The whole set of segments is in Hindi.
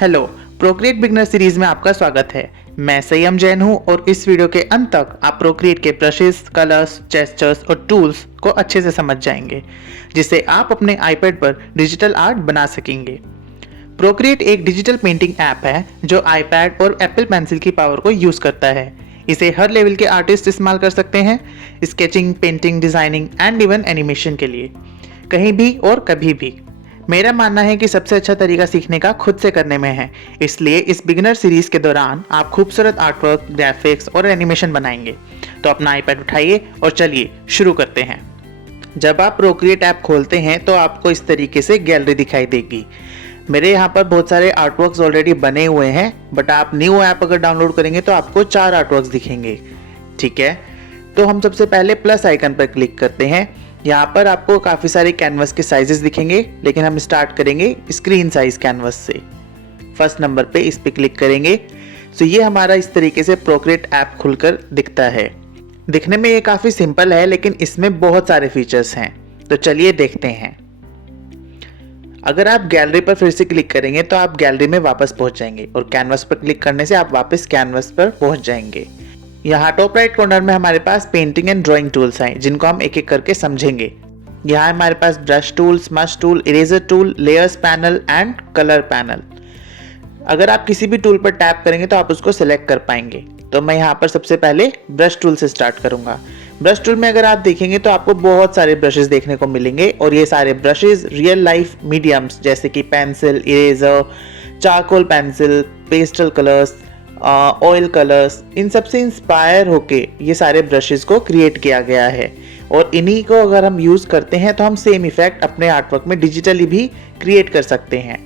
हेलो, प्रोक्रिएट बिगनर सीरीज में आपका स्वागत है। मैं संयम जैन हूं और इस वीडियो के अंत तक आप प्रोक्रिएट के ब्रशेस, कलर्स, जेस्चर्स और टूल्स को अच्छे से समझ जाएंगे, जिससे आप अपने आईपैड पर डिजिटल आर्ट बना सकेंगे। प्रोक्रिएट एक डिजिटल पेंटिंग ऐप है जो आईपैड और एप्पल पेंसिल की पावर को यूज़ करता है। इसे हर लेवल के आर्टिस्ट इस्तेमाल कर सकते हैं, sketching, painting, designing and even animation के लिए, कहीं भी और कभी भी। मेरा मानना है कि सबसे अच्छा तरीका सीखने का खुद से करने में है, इसलिए इस बिगिनर सीरीज के दौरान आप खूबसूरत आर्टवर्क, ग्राफिक्स और एनिमेशन बनाएंगे। तो अपना आईपैड उठाइए और चलिए शुरू करते हैं। जब आप प्रोक्रिएट ऐप खोलते हैं तो आपको इस तरीके से गैलरी दिखाई देगी। मेरे यहाँ पर बहुत सारे आर्टवर्क्स ऑलरेडी बने हुए हैं, बट आप न्यू ऐप अगर डाउनलोड करेंगे तो आपको 4 आर्टवर्क्स दिखेंगे। ठीक है, तो हम सबसे पहले प्लस आइकन पर क्लिक करते हैं। यहाँ पर आपको काफ़ी सारे कैनवस के साइजेस दिखेंगे, लेकिन हम स्टार्ट करेंगे स्क्रीन साइज कैनवस से। फर्स्ट नंबर पे इस पे क्लिक करेंगे तो ये हमारा इस तरीके से प्रोक्रिएट ऐप खुलकर दिखता है। दिखने में ये काफ़ी सिंपल है, लेकिन इसमें बहुत सारे फीचर्स हैं, तो चलिए देखते हैं। अगर आप गैलरी पर फिर से क्लिक करेंगे तो आप गैलरी में वापस पहुंच जाएंगे और कैनवस पर क्लिक करने से आप वापस कैनवस पर पहुंच जाएंगे। यहाँ टॉप राइट कॉर्नर में हमारे पास पेंटिंग एंड ड्राइंग टूल्स हैं, जिनको हम एक एक करके समझेंगे। यहाँ हमारे पास brush tool, smudge tool, eraser tool, layers panel and colour panel. अगर आप किसी भी टूल पर टैप करेंगे तो आप उसको सिलेक्ट कर पाएंगे। तो मैं यहाँ पर सबसे पहले ब्रश टूल से स्टार्ट करूँगा। ब्रश टूल में अगर आप देखेंगे तो आपको बहुत सारे ब्रशेस देखने को मिलेंगे, और ये सारे ब्रशेस रियल लाइफ मीडियम्स जैसे कि pencil, eraser, charcoal pencil, pastel colours, oil colours, इन सब से इंस्पायर होके ये सारे ब्रशेस को क्रिएट किया गया है। और इन्हीं को अगर हम यूज़ करते हैं तो हम सेम इफेक्ट अपने आर्टवर्क में डिजिटली भी क्रिएट कर सकते हैं।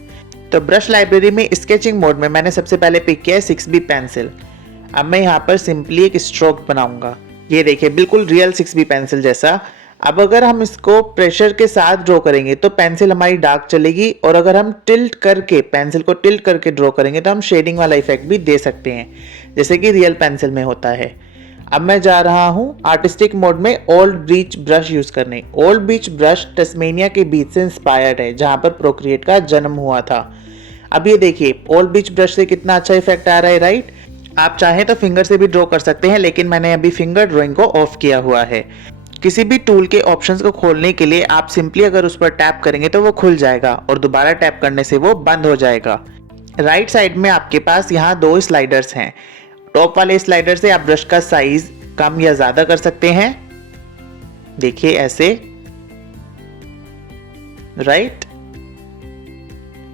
तो ब्रश लाइब्रेरी में स्केचिंग मोड में मैंने सबसे पहले पिक किया है 6B पेंसिल। अब मैं यहाँ पर सिंपली एक स्ट्रोक बनाऊंगा। ये देखिए, बिल्कुल रियल 6B पेंसिल जैसा। अब अगर हम इसको प्रेशर के साथ ड्रॉ करेंगे तो पेंसिल हमारी डार्क चलेगी, और अगर हम टिल्ट करके पेंसिल को टिल्ट करके ड्रॉ करेंगे तो हम शेडिंग वाला इफेक्ट भी दे सकते हैं, जैसे कि रियल पेंसिल में होता है। अब मैं जा रहा हूँ आर्टिस्टिक मोड में ओल्ड बीच ब्रश यूज करने। ओल्ड बीच ब्रश टस्मेनिया के बीच से इंस्पायर्ड है, जहाँ पर प्रोक्रिएट का जन्म हुआ था। अब ये देखिए, ओल्ड बीच ब्रश से कितना अच्छा इफेक्ट आ रहा है, राइट। आप चाहें तो फिंगर से भी ड्रॉ कर सकते हैं, लेकिन मैंने अभी फिंगर ड्राइंग को ऑफ किया हुआ है। किसी भी टूल के ऑप्शंस को खोलने के लिए आप सिंपली अगर उस पर टैप करेंगे तो वो खुल जाएगा, और दोबारा टैप करने से वो बंद हो जाएगा। राइट साइड में आपके पास यहाँ 2 स्लाइडर्स हैं। टॉप वाले स्लाइडर से आप ब्रश का साइज कम या ज़्यादा कर सकते हैं, देखिए ऐसे, राइट।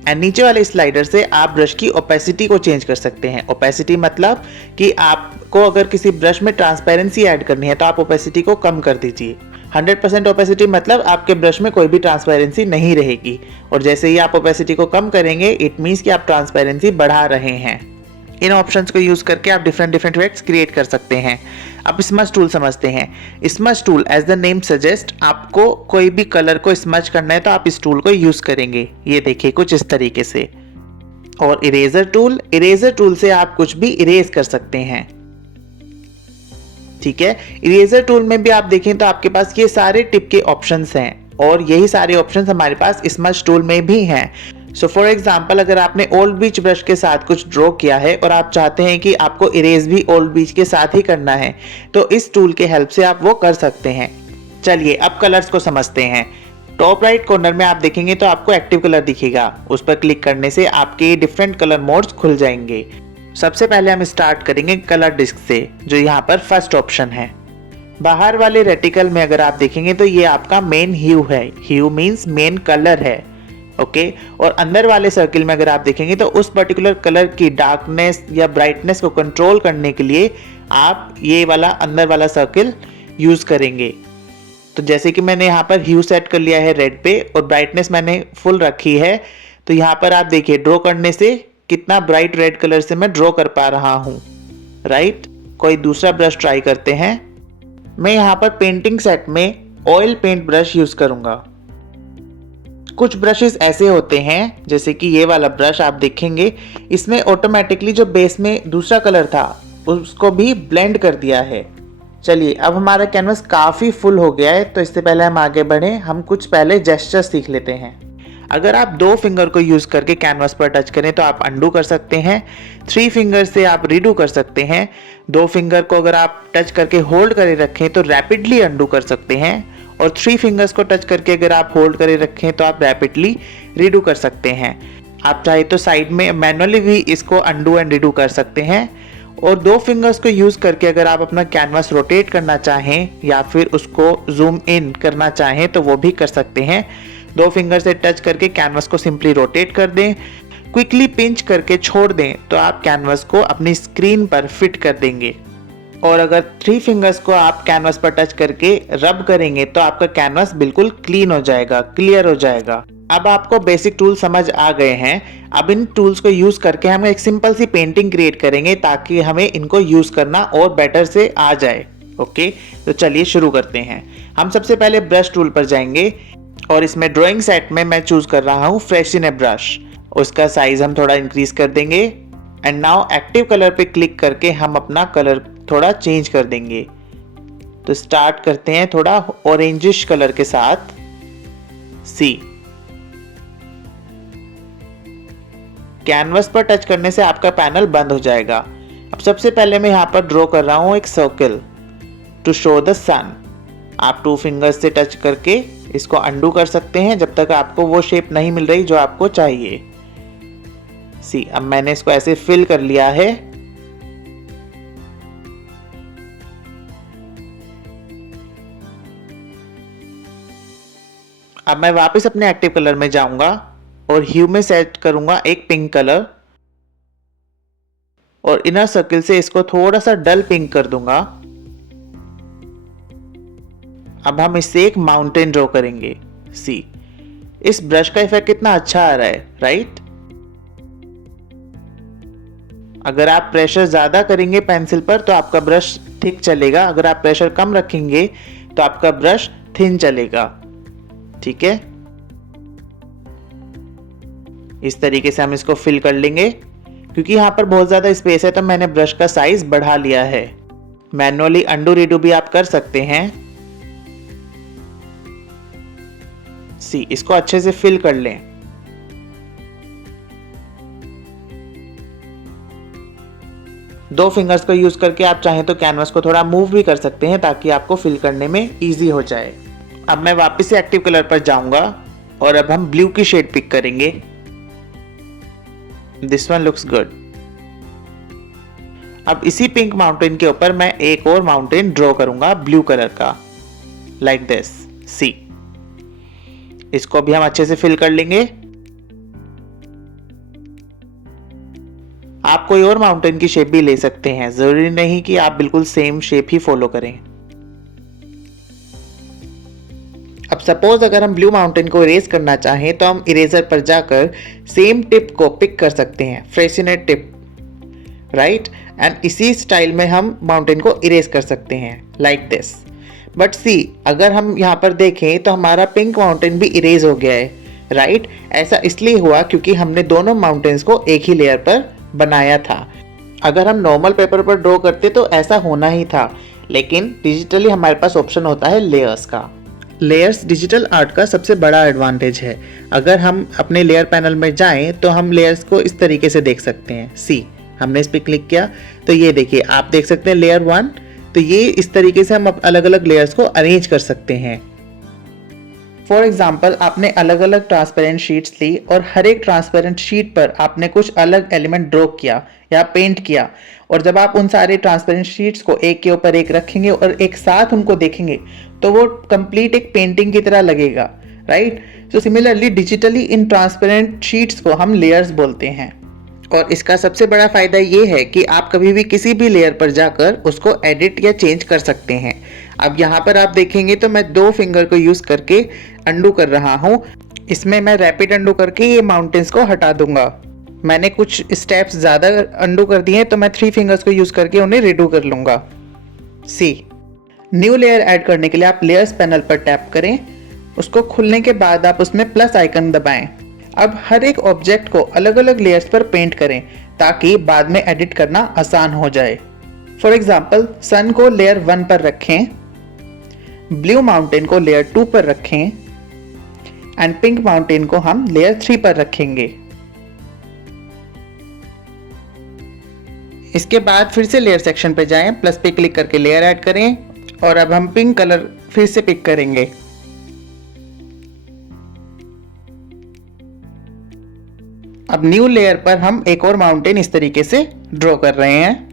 एंड नीचे वाले स्लाइडर से आप ब्रश की ओपेसिटी को चेंज कर सकते हैं। ओपेसिटी मतलब कि आपको अगर किसी ब्रश में ट्रांसपेरेंसी ऐड करनी है तो आप ओपेसिटी को कम कर दीजिए। 100% ओपेसिटी मतलब आपके ब्रश में कोई भी ट्रांसपेरेंसी नहीं रहेगी, और जैसे ही आप ओपेसिटी को कम करेंगे इट मीन्स कि आप ट्रांसपेरेंसी बढ़ा रहे हैं। इन ऑप्शंस को यूज करके आप डिफरेंट इफेक्ट्स क्रिएट कर सकते हैं। अब स्मच टूल समझते हैं। Smudge tool as the name suggest, आपको कोई भी कलर को स्मच करना है तो आप इस टूल को यूज करेंगे। ये देखिए कुछ इस तरीके से। और इरेजर टूल से आप कुछ भी इरेज कर सकते हैं। ठीक है, इरेजर टूल में भी आप देखें तो आपके पास ये सारे टिप के ऑप्शंस हैं, और यही सारे ऑप्शंस हमारे पास स्मच टूल में भी हैं। सो फॉर एग्जाम्पल, अगर आपने ओल्ड बीच ब्रश के साथ कुछ ड्रॉ किया है और आप चाहते हैं कि आपको इरेज भी ओल्ड बीच के साथ ही करना है, तो इस टूल के हेल्प से आप वो कर सकते हैं। चलिए अब कलर्स को समझते हैं। टॉप राइट कॉर्नर में आप देखेंगे तो आपको एक्टिव कलर दिखेगा। उस पर क्लिक करने से आपके डिफरेंट कलर मोड्स खुल जाएंगे। सबसे पहले हम स्टार्ट करेंगे कलर डिस्क से, जो यहाँ पर फर्स्ट ऑप्शन है। बाहर वाले रेटिकल में अगर आप देखेंगे तो ये आपका मेन ह्यू है। ह्यू मीन्स मेन कलर है, ओके। और अंदर वाले सर्किल में अगर आप देखेंगे तो उस पर्टिकुलर कलर की डार्कनेस या ब्राइटनेस को कंट्रोल करने के लिए आप ये वाला अंदर वाला सर्किल यूज करेंगे। तो जैसे कि मैंने यहाँ पर ह्यू सेट कर लिया है रेड पे, और ब्राइटनेस मैंने फुल रखी है, तो यहाँ पर आप देखिए ड्रॉ करने से कितना ब्राइट रेड कलर से मैं ड्रॉ कर पा रहा हूँ, राइट। कोई दूसरा ब्रश ट्राई करते हैं। मैं यहाँ पर पेंटिंग सेट में ऑयल पेंट ब्रश यूज करूंगा। कुछ ब्रशेस ऐसे होते हैं, जैसे कि ये वाला ब्रश आप देखेंगे, इसमें ऑटोमेटिकली जो बेस में दूसरा कलर था उसको भी ब्लेंड कर दिया है। चलिए अब हमारा कैनवस काफ़ी फुल हो गया है, तो इससे पहले हम आगे बढ़ें, हम कुछ पहले जेस्चर सीख लेते हैं। अगर आप 2 फिंगर को यूज करके कैनवास पर टच करें तो आप अंडू कर सकते हैं, 3 फिंगर से आप रीडू कर सकते हैं, 2 फिंगर को अगर आप टच करके होल्ड करे रखें तो रैपिडली अंडू कर सकते हैं, और 3 फिंगर्स को टच करके अगर आप होल्ड करे रखें तो आप रैपिडली रीडू कर सकते हैं। आप चाहे तो साइड में मैनुअली भी इसको अंडू एंड रीडू कर सकते हैं, और 2 फिंगर्स को यूज करके अगर आप अपना कैनवास रोटेट करना चाहें या फिर उसको जूम इन करना चाहें तो वो भी कर सकते हैं। 2 फिंगर से टच करके कैनवास को सिंपली रोटेट कर दें, क्विकली पिंच करके छोड़ दें तो आप कैनवास को अपनी स्क्रीन पर फिट कर देंगे। और अगर 3 फिंगर्स को आप कैनवास पर टच करके रब करेंगे तो आपका कैनवास बिल्कुल क्लीन हो जाएगा, क्लियर हो जाएगा। अब आपको बेसिक टूल समझ आ गए हैं। अब इन टूल्स को यूज करके हम एक सिंपल सी पेंटिंग क्रिएट करेंगे ताकि हमें इनको यूज करना और बेटर से आ जाए। ओके, तो चलिए शुरू करते हैं। हम सबसे पहले ब्रश टूल पर जाएंगे और इसमें ड्राइंग सेट में मैं चूज कर रहा हूँ फ्रेशन ए ब्रश। उसका साइज हम थोड़ा इंक्रीज कर देंगे एंड नाउ एक्टिव कलर पे क्लिक करके हम अपना कलर थोड़ा चेंज कर देंगे। तो स्टार्ट करते हैं थोड़ा ऑरेंजिश कलर के साथ। सी, कैनवस पर टच करने से आपका पैनल बंद हो जाएगा। अब सबसे पहले मैं यहाँ पर ड्रॉ कर रहा हूँ एक सर्कल टू शो द सन। आप 2 फिंगर्स से टच करके इसको अंडू कर सकते हैं जब तक आपको वो शेप नहीं मिल रही जो आपको चाहिए। सी, अब मैंने इसको ऐसे फिल कर लिया है। अब मैं वापस अपने एक्टिव कलर में जाऊंगा और ह्यू में सेट करूंगा एक पिंक कलर, और इनर सर्किल से इसको थोड़ा सा डल पिंक कर दूंगा। अब हम इससे एक माउंटेन ड्रॉ करेंगे। सी, इस ब्रश का इफेक्ट कितना अच्छा आ रहा है, राइट? अगर आप प्रेशर ज्यादा करेंगे पेंसिल पर तो आपका ब्रश थिक चलेगा, अगर आप प्रेशर कम रखेंगे तो आपका ब्रश थिन चलेगा। ठीक है, इस तरीके से हम इसको फिल कर लेंगे। क्योंकि यहाँ पर बहुत ज्यादा स्पेस है तो मैंने ब्रश का साइज बढ़ा लिया है। मैनुअली अंडू रीडू भी आप कर सकते हैं। सी, इसको अच्छे से फिल कर लें। दो फिंगर्स को यूज करके आप चाहें तो कैनवास को थोड़ा मूव भी कर सकते हैं ताकि आपको फिल करने में इजी हो जाए। अब मैं वापस से एक्टिव कलर पर जाऊंगा और अब हम ब्लू की शेड पिक करेंगे। This one looks good. अब इसी पिंक माउंटेन के ऊपर मैं एक और माउंटेन ड्रॉ करूंगा ब्लू कलर का, लाइक दिस। सी, इसको भी हम अच्छे से फिल कर लेंगे। आप कोई और माउंटेन की शेप भी ले सकते हैं, जरूरी नहीं कि आप बिल्कुल सेम शेप ही फॉलो करें। अब सपोज अगर हम ब्लू माउंटेन को इरेज करना चाहें तो हम इरेजर पर जाकर सेम टिप को पिक कर सकते हैं, फ्रेशनेट टिप, राइट? एंड इसी स्टाइल में हम माउंटेन को इरेज कर सकते हैं, लाइक दिस। बट सी, अगर हम यहाँ पर देखें तो हमारा पिंक माउंटेन भी इरेज हो गया है, राइट? ऐसा इसलिए हुआ क्योंकि हमने दोनों माउंटेन्स को एक ही लेयर पर बनाया था। अगर हम नॉर्मल पेपर पर ड्रॉ करते तो ऐसा होना ही था, लेकिन डिजिटली हमारे पास ऑप्शन होता है लेयर्स का। लेयर्स डिजिटल आर्ट का सबसे बड़ा एडवांटेज है। अगर हम अपने लेयर पैनल में जाएं तो हम लेयर्स को इस तरीके से देख सकते हैं। सी, हमने इस पर क्लिक किया तो ये देखिए, आप देख सकते हैं लेयर 1। तो ये इस तरीके से हम अलग अलग लेयर्स को अरेंज कर सकते हैं। फॉर एग्जाम्पल, आपने अलग अलग ट्रांसपेरेंट शीट्स ली और हर एक ट्रांसपेरेंट शीट पर आपने कुछ अलग एलिमेंट ड्रॉ किया या पेंट किया, और जब आप उन सारे ट्रांसपेरेंट शीट्स को एक के ऊपर एक रखेंगे और एक साथ उनको देखेंगे तो वो कंप्लीट एक पेंटिंग की तरह लगेगा, right? So similarly digitally in transparent sheets को हम लेयर्स बोलते हैं। और इसका सबसे बड़ा फायदा ये है कि आप कभी भी किसी भी लेयर पर जाकर उसको एडिट या चेंज कर सकते हैं। अब यहाँ पर आप देखेंगे तो मैं 2 फिंगर को यूज करके अंडू कर रहा हूँ। इसमें मैं रैपिड अंडू करके ये माउंटेन्स को हटा दूंगा। मैंने कुछ स्टेप्स ज़्यादा अंडू कर दिए तो मैं 3 फिंगर्स को यूज करके उन्हें रिडू कर लूंगा। सी, न्यू लेयर ऐड करने के लिए आप लेयर्स पैनल पर टैप करें, उसको खुलने के बाद आप उसमें प्लस आइकन दबाएं। अब हर एक ऑब्जेक्ट को अलग अलग लेयर्स पर पेंट करें ताकि बाद में एडिट करना आसान हो जाए। फॉर एग्जाम्पल, सन को लेयर 1 पर रखें, ब्लू माउंटेन को लेयर 2 पर रखें, एंड पिंक माउंटेन को हम लेयर 3 पर रखेंगे। इसके बाद फिर से लेयर सेक्शन पे जाएं, प्लस पे क्लिक करके लेयर ऐड करें और अब हम पिंक कलर फिर से पिक करेंगे। अब न्यू लेयर पर हम एक और माउंटेन इस तरीके से ड्रॉ कर रहे हैं।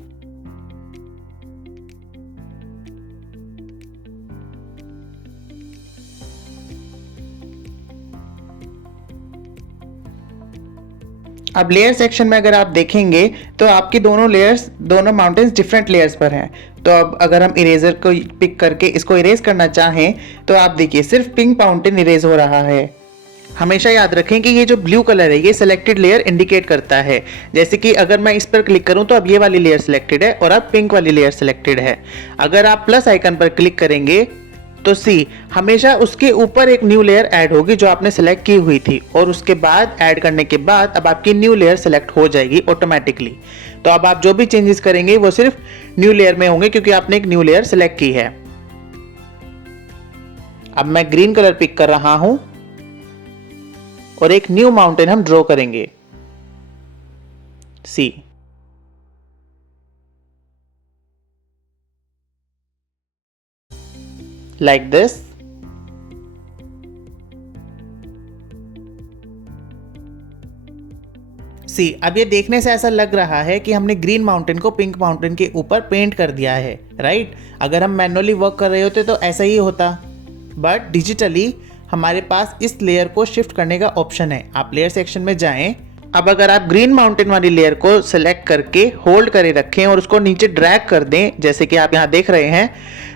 अब लेयर सेक्शन में अगर आप देखेंगे तो आपकी दोनों माउंटेन्स डिफरेंट लेयर्स पर हैं। तो अब अगर हम इरेजर को पिक करके इसको इरेज करना चाहें तो आप देखिए सिर्फ पिंक माउंटेन इरेज हो रहा है। हमेशा याद रखें कि ये जो ब्लू कलर है ये सिलेक्टेड लेयर इंडिकेट करता है। जैसे कि अगर मैं इस पर क्लिक करूं तो अब ये वाली लेयर सिलेक्टेड है और अब पिंक वाली लेयर सिलेक्टेड है। अगर आप प्लस आइकन पर क्लिक करेंगे तो सी हमेशा उसके ऊपर एक न्यू लेयर ऐड होगी जो आपने सेलेक्ट की हुई थी, और उसके बाद ऐड करने के बाद अब आपकी न्यू लेयर सेलेक्ट हो जाएगी ऑटोमेटिकली। तो अब आप जो भी चेंजेस करेंगे वो सिर्फ न्यू लेयर में होंगे क्योंकि आपने एक न्यू लेयर सेलेक्ट की है। अब मैं ग्रीन कलर पिक कर रहा हूं और एक न्यू माउंटेन हम ड्रॉ करेंगे, सी। Like this. सी अब ये देखने से ऐसा लग रहा है कि हमने ग्रीन माउंटेन को पिंक माउंटेन के ऊपर पेंट कर दिया है, राइट। अगर हम मैनुअली वर्क कर रहे होते तो ऐसा ही होता, बट डिजिटली हमारे पास इस लेयर को शिफ्ट करने का ऑप्शन है। आप लेयर सेक्शन में जाएं। अब अगर आप ग्रीन माउंटेन वाली लेयर को सेलेक्ट करके होल्ड करे रखें और उसको नीचे ड्रैग कर दें, जैसे कि आप यहाँ देख रहे हैं,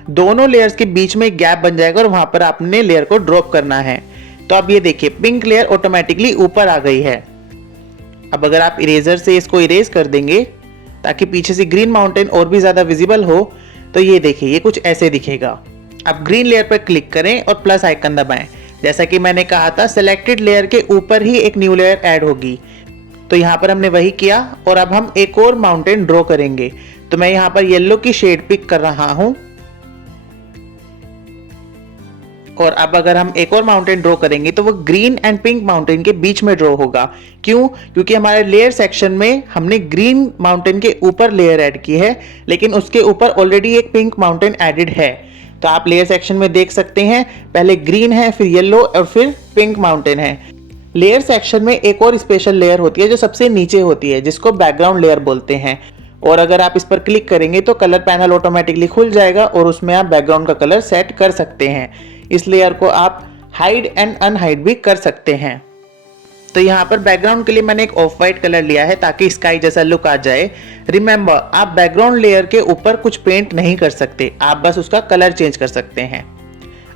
दोनों लेयर्स के बीच में एक गैप बन जाएगा और वहां पर आपने लेयर को ड्रॉप करना है। तो अब ये देखिए पिंक लेयर ऑटोमेटिकली ऊपर आ गई है। अब अगर आप इरेजर से इसको इरेज कर देंगे ताकि पीछे से ग्रीन माउंटेन और भी ज्यादा विजिबल हो, तो ये देखिए ये कुछ ऐसे दिखेगा। अब ग्रीन लेयर पर क्लिक करें और प्लस आइकन दबाएं। जैसा कि मैंने कहा था सिलेक्टेड लेयर के ऊपर ही एक न्यू लेयर ऐड होगी, तो यहाँ पर हमने वही किया और अब हम एक और माउंटेन ड्रॉ करेंगे। तो मैं यहाँ पर येलो की शेड पिक कर रहा हूं और अब अगर हम एक और माउंटेन ड्रॉ करेंगे तो वो ग्रीन एंड पिंक माउंटेन के बीच में ड्रॉ होगा। क्यों? क्योंकि हमारे लेयर सेक्शन में हमने ग्रीन माउंटेन के ऊपर लेयर ऐड की है, लेकिन उसके ऊपर ऑलरेडी एक पिंक माउंटेन एडेड है। तो आप लेयर सेक्शन में देख सकते हैं पहले ग्रीन है, फिर येलो और फिर पिंक माउंटेन है। लेयर सेक्शन में एक और स्पेशल लेयर होती है जो सबसे नीचे होती है, जिसको बैकग्राउंड लेयर बोलते हैं। और अगर आप इस पर क्लिक करेंगे तो कलर पैनल ऑटोमेटिकली खुल जाएगा और उसमें आप बैकग्राउंड का कलर सेट कर सकते हैं। इस लेयर को आप हाइड एंड अनहाइड भी कर सकते हैं। तो यहाँ पर बैकग्राउंड के लिए मैंने एक ऑफ वाइट कलर लिया है ताकि स्काई जैसा लुक आ जाए। रिमेंबर, आप बैकग्राउंड लेयर के ऊपर कुछ पेंट नहीं कर सकते, आप बस उसका कलर चेंज कर सकते हैं।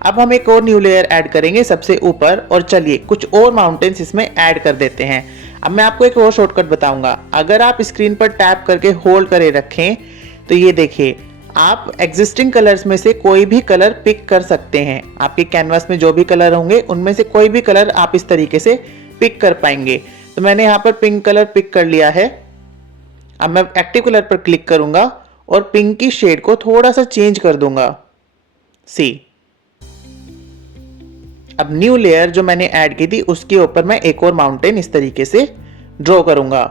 अब हम एक और न्यू लेयर ऐड करेंगे सबसे ऊपर, और चलिए कुछ और माउंटेन्स इसमें ऐड कर देते हैं। अब मैं आपको एक और शॉर्टकट बताऊंगा। अगर आप स्क्रीन पर टैप करके होल्ड करे रखें तो ये देखिए आप एग्जिस्टिंग कलर्स में से कोई भी कलर पिक कर सकते हैं। आपके कैनवास में जो भी कलर होंगे उनमें से कोई भी कलर आप इस तरीके से पिक कर पाएंगे। तो मैंने यहाँ पर पिंक कलर पिक कर लिया है। अब मैं एक्टिव कलर पर क्लिक करूंगा और पिंक की शेड को थोड़ा सा चेंज कर दूंगा, सी। अब न्यू लेयर जो मैंने ऐड की थी उसके ऊपर मैं एक और माउंटेन इस तरीके से ड्रॉ करूंगा।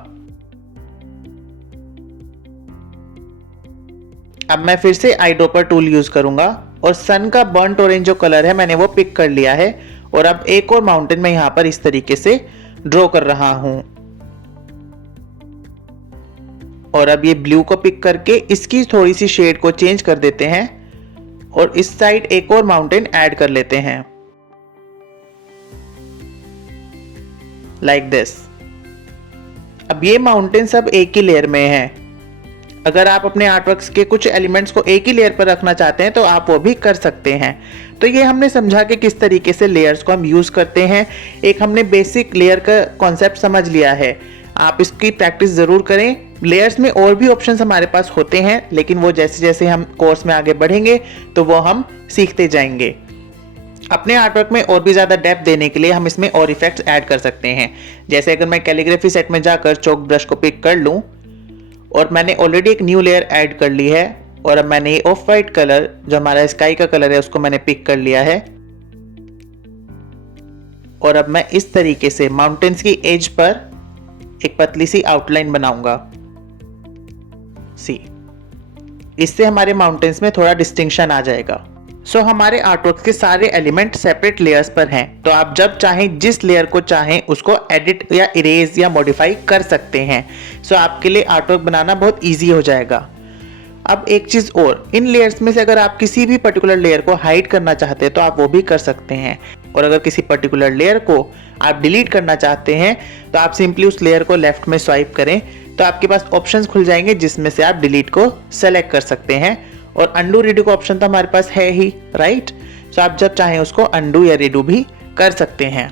अब मैं फिर से आई ड्रॉपर टूल यूज करूंगा और सन का बर्न्ट ऑरेंज जो कलर है मैंने वो पिक कर लिया है और अब एक और माउंटेन मैं यहां पर इस तरीके से ड्रॉ कर रहा हूं। और अब ये ब्लू को पिक करके इसकी थोड़ी सी शेड को चेंज कर देते हैं और इस साइड एक और माउंटेन ऐड कर लेते हैं, लाइक दिस। अब ये माउंटेन सब एक ही लेयर में है। अगर आप अपने आर्टवर्क्स के कुछ एलिमेंट्स को एक ही लेयर पर रखना चाहते हैं तो आप वो भी कर सकते हैं। तो ये हमने समझा कि किस तरीके से लेयर्स को हम यूज करते हैं। एक हमने बेसिक लेयर का कॉन्सेप्ट समझ लिया है। आप इसकी प्रैक्टिस जरूर करें। लेयर्स में और भी ऑप्शंस हमारे पास होते हैं, लेकिन वो जैसे जैसे हम कोर्स में आगे बढ़ेंगे तो वो हम सीखते जाएंगे। अपने आर्टवर्क में और भी ज़्यादा डेप्थ देने के लिए हम इसमें और इफेक्ट्स ऐड कर सकते हैं। जैसे अगर मैं कैलीग्राफी सेट में जाकर चौक ब्रश को पिक कर लूँ और मैंने ऑलरेडी एक न्यू लेयर ऐड कर ली है और अब मैंने ये ऑफ वाइट कलर जो हमारा स्काई का कलर है उसको मैंने पिक कर लिया है और अब मैं इस तरीके से माउंटेन्स की एज पर एक पतली सी आउटलाइन बनाऊंगा। सी, इससे हमारे माउंटेन्स में थोड़ा डिस्टिंक्शन आ जाएगा। सो हमारे आर्टवर्क के सारे एलिमेंट सेपरेट लेयर्स पर हैं, तो आप जब चाहें जिस लेयर को चाहें उसको एडिट या इरेज या मॉडिफाई कर सकते हैं। सो आपके लिए आर्टवर्क बनाना बहुत ईजी हो जाएगा। अब एक चीज़ और, इन लेयर्स में से अगर आप किसी भी पर्टिकुलर लेयर को हाइड करना चाहते हैं तो आप वो भी कर सकते हैं, और अगर किसी पर्टिकुलर लेयर को आप डिलीट करना चाहते हैं तो आप सिंपली उस लेयर को लेफ्ट में स्वाइप करें तो आपके पास ऑप्शंस खुल जाएंगे जिसमें से आप डिलीट को सेलेक्ट कर सकते हैं। और अंडू रीडू का ऑप्शन तो हमारे पास है ही, राइट। सो आप जब चाहें उसको अंडू या रीडू भी कर सकते हैं।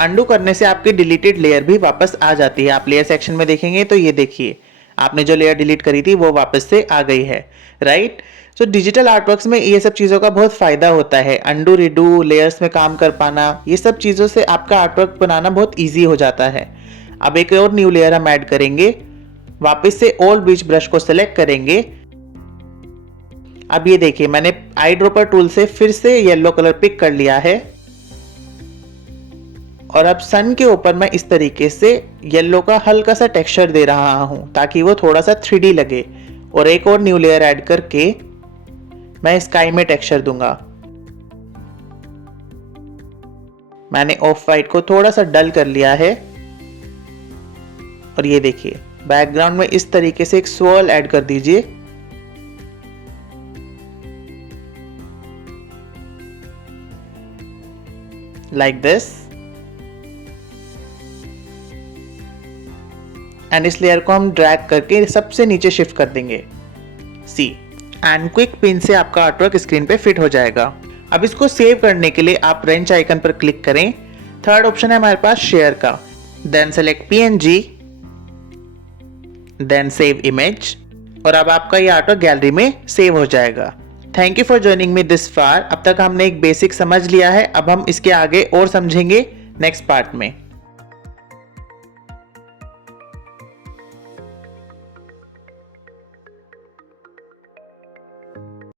अंडू करने से आपकी डिलीटेड लेयर भी वापस आ जाती है। आप लेयर सेक्शन में देखेंगे तो ये देखिए, आपने जो लेयर डिलीट करी थी वो वापस से आ गई है, राइट। सो डिजिटल आर्टवर्क्स में ये सब चीज़ों का बहुत फ़ायदा होता है। अंडू रीडू, लेयर्स में काम कर पाना, ये सब चीज़ों से आपका आर्टवर्क बनाना बहुत ईजी हो जाता है। अब एक और न्यू लेयर हम ऐड करेंगे, वापस से ओल्ड ब्रिज ब्रश को सिलेक्ट करेंगे। अब ये देखिए, मैंने आई ड्रॉपर टूल से फिर से येलो कलर पिक कर लिया है, और अब सन के ऊपर मैं इस तरीके से येलो का हल्का सा टेक्सचर दे रहा हूं ताकि वो थोड़ा सा 3D लगे। और एक और न्यू लेयर ऐड करके मैं स्काई में टेक्सचर दूंगा। मैंने ऑफ वाइट को थोड़ा सा डल कर लिया है, और ये देखिए बैकग्राउंड में इस तरीके से एक swirl ऐड कर दीजिए। लाइक दिस, एंड इस लेयर को हम ड्रैग करके सबसे नीचे शिफ्ट कर देंगे। सी, एंड क्विक पिन से आपका आर्टवर्क स्क्रीन पे फिट हो जाएगा। अब इसको सेव करने के लिए आप रेंच आइकन पर क्लिक करें। थर्ड ऑप्शन है हमारे पास शेयर का, then select PNG, then save image, और अब आपका ये आर्टवर्क गैलरी में सेव हो जाएगा। Thank you for joining me this far. अब तक हमने एक बेसिक समझ लिया है, अब हम इसके आगे और समझेंगे नेक्स्ट पार्ट में।